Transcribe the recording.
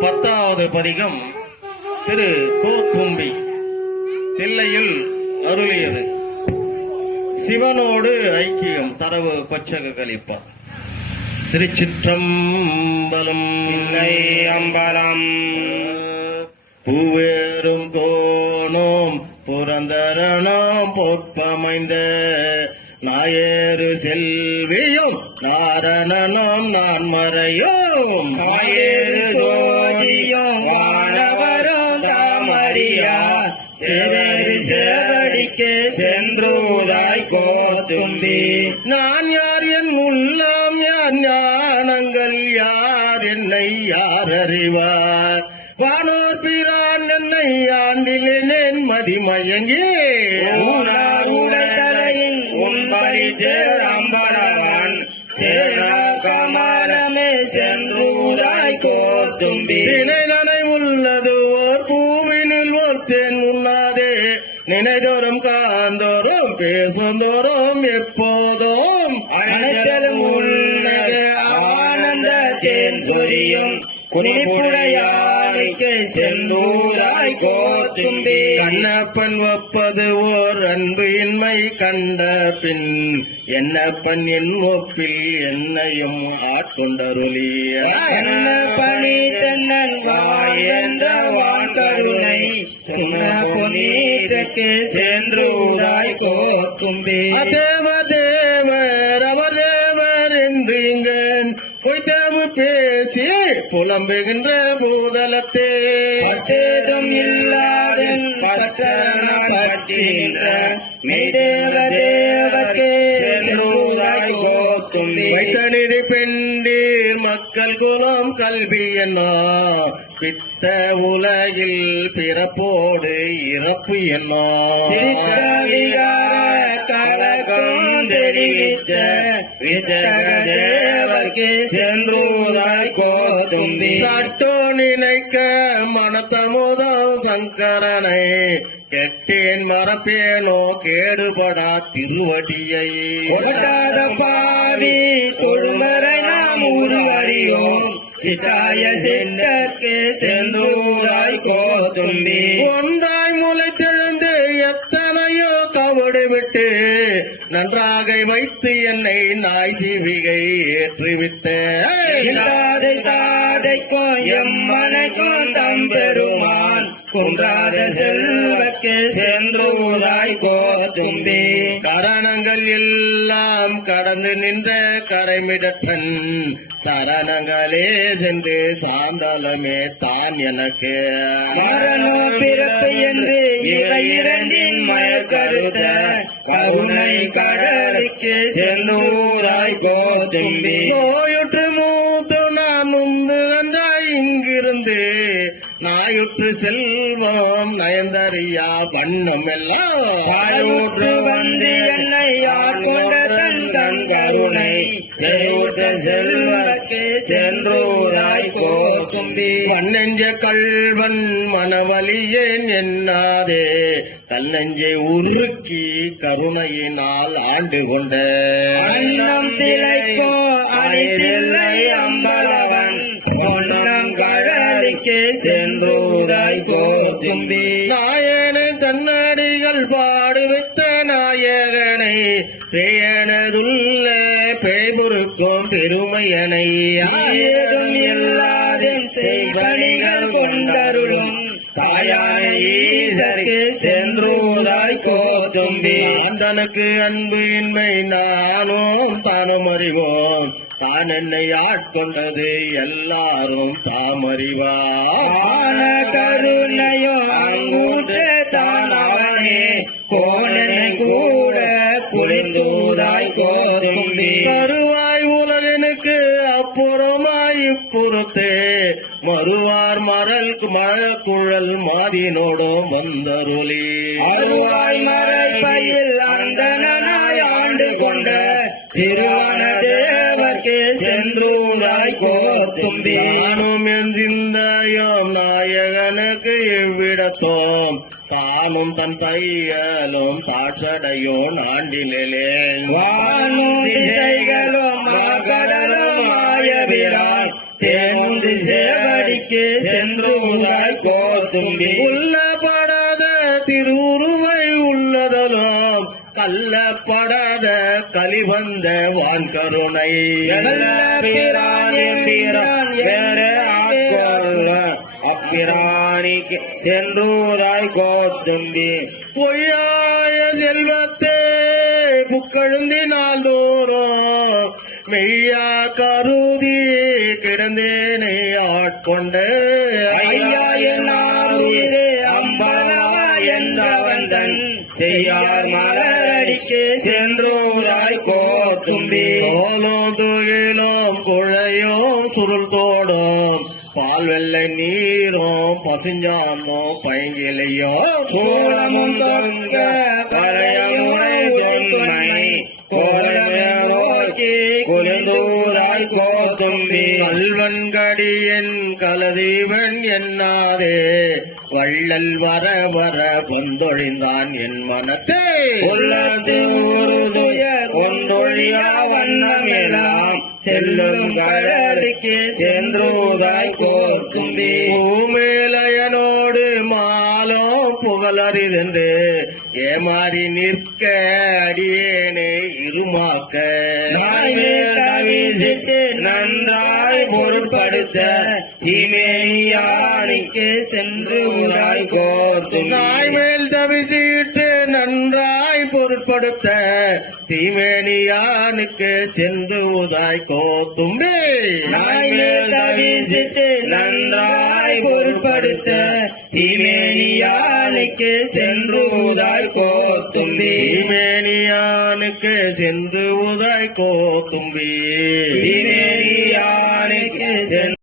பத்தாவது பதிகம் திரு கோத்தும்பி தில்லையில் அருளியது. சிவனோடு ஐக்கியம் தரவு பச்சக கலிப்பா. திருச்சிற்றம்பலம் இல்லை அம்பலம். பூவேரும் கோணோம் புரந்தரணோம் பொற்பமைந்த நாயேறு செல்வியும் நாரணனோம் நான் மறையோம் மாயேறு நான் யார்? என் உள்ளாம் யார்? ஞானங்கள் யார்? என்னை யார் அறிவார்? வானோர் பிரான் என்னை ஆண்டிலேன் மதிமயங்கே ஊனார் உடைத்தலையின் உன்படி சேர் அம்பலவான் சேரகமானமே சென்றூராய் கோத்தும்பி நினை நினைதோறும் காந்தோறும் பேசுந்தோறும் எப்போதும் அனைத்தலும் உள்ளது ஆனந்த தேன் புரியும் சொரியும் குனிப்புடையானைக்கு செந்தூராய் கோத்தும்பி. கண்ணப்பன் ஒப்பது ஓர் அன்பு இன்மை கண்ட பின் என்னப்பன் என் ஒப்பில் என்னையும் ஆட்கொண்டருளிய என்ன பணி தென்னன் வாயென்ற வான்கருணை சொன்ன புனீதற்கு சென்றூராய் கோத்தும்பி. தேவ புலம்புகின்ற பூதலத்தே. பத்தன பட்டின்ற மெய்தேவ தேவர்க்கே கோத்தும்பி வைத்தனிதி பெண்டீர் மக்கள் குலம் கல்வி என்ன. பித்த உலகில் பிறப்போடு இறப்பு என்ன. தெரிவித்த சென்றூராய் கோத்தும்பி சட்டோ நினைக்க மனத்தமுதம் சங்கரனை கெட்டேன் மறப்பேனோ கேடுபடா திருவடியை. ஒட்டாத பாவி தொழுமறை நாம் உருவறியோம் சித்தாய சித்தற்கு சென்றூராய் கோத்தும்பி ஒன்றாய் நன்றாக வைத்து என்னை நாய் ஜீவிகை தம்பெருமான். குன்றாத செல்வக்கு சென்றூராய் கோத்தும்பி கரணங்கள் எல்லாம் கடந்து நின்ற கரைமிடற்றன். சரணங்களே சென்று சாந்தலமே தான் எனக்கு. மரணோ பிறப்பு என்று இவை இரண்டின் மயக்கருத்த கருணை கடலுக்கு சென்றூராய் கோத்தும்பி நோயுற்று மூத்து நான் உந்து அன்றாய் இங்கிருந்து நாயுற்று செல்வம் நயந்தறியா வண்ணம் எல்லாம். வாயூற்று வந்து என்னை தன் தன் கருணை செறிவுற்ற செல்வக்கு சென்றூராய் கோத்தும்பி பன்னெஞ்ச கள்வன் மனவலியேன் என்னாதே? தன்னெஞ்சை உருக்கி கருணையினால் ஆண்டு கொண்ட அன்னம் திளைக்கும் அணிதில்லை அம்பலவன். பொன்னம் கடலுக்கு சென்றூராய் கோத்தும்பி நாயனு கண்ணடிகள் பாடு பேயனதுள்ள பேபுருக்கும் பெருமையனை ஏதும் இல்லாதும் செய்வணிகள் கொண்டருளும் தாயான ஈசற்கு சென்றூராய் கோத்தும்பி தனக்கு அன்பு இன்மை நானும் தானும் அறிவோம் தான் என்னை ஆட்கொண்டது எல்லாரும் தாம் கருணையும் அங்கூற்ற தான் அவனே. கோணனை கூட குளிர்ந்தூராய் கோதும்பி கருவாய் உலகனுக்கு அப்புறமாய் இப்புறத்தே மறுவார் மரல் மழக்குழல் மாதினோடும் வந்தருளி. அருவாய் மறைப்பையில் அந்தனாய் ஆண்டு கொண்ட திருவன தேவர்க்கு சென்றூராய் கோத்தும்பி. சிந்தையோம் நாயகனுக்கு இவ்விடத்தோம் தானும் தன் தையலும் சாற்றடையோன் ஆண்டிலே. ஆயவிராய் தேனுந்து சேவடி மலரடிக்கு சென்று உதாய் கோத்தும்பி உள்ளப்படாத திருவுருவை உள்ளதலும் கள்ளப்படாத கலிவந்த வான் கருணை பிரான் மணிக்கு என்றூராய் கோத்தும்பி பொய்யாய செல்வத்தே புக்கழுந்தினால் தோறும் மெய்யா கருதி கிடந்தேனை ஆட்கொண்ட ஐயா என்னாருயிரே அம்பலவா என்றவந்தன் செய்யார் மலரடிக்கு சென்றூராய் கோத்தும்பி தோலும் துகிலோ குழையோ சுருள் தோடும் பால் வெள்ளை நீரும் பசுஞ்சாமும் பைங்கிலையோ கோலமும் தொங்க கல்வன்கடியன் கலதீவன் என்னாதே. வள்ளல் வர வர கொந்தொழிந்தான் என் மனத்தே. கொண்டொழியா வண்ணமெல்லாம் செல்லும் கடலுக்கு சென்றூதாய் புகழறிதென்று ஏமாறி நிற்க அடியேனே இருமாக்க. நன்றாய் பொருட்படுத்த இமேனியானிக்கு சென்று உதாய் கோத்தும்பி நாய் மேல் தவிசீட்டு பொருட்படுத்த தீமேனியானுக்கு சென்று உதாய் கோத்தும்பே. நன்றாய் பொருட்படுத்த இமேனியானிக்கு சென்று உதாய் கோத்தும்பி. தீமேனியானுக்கு சென்று உதாய் கோத்தும்பே. இமேனியானிக்கு சென்று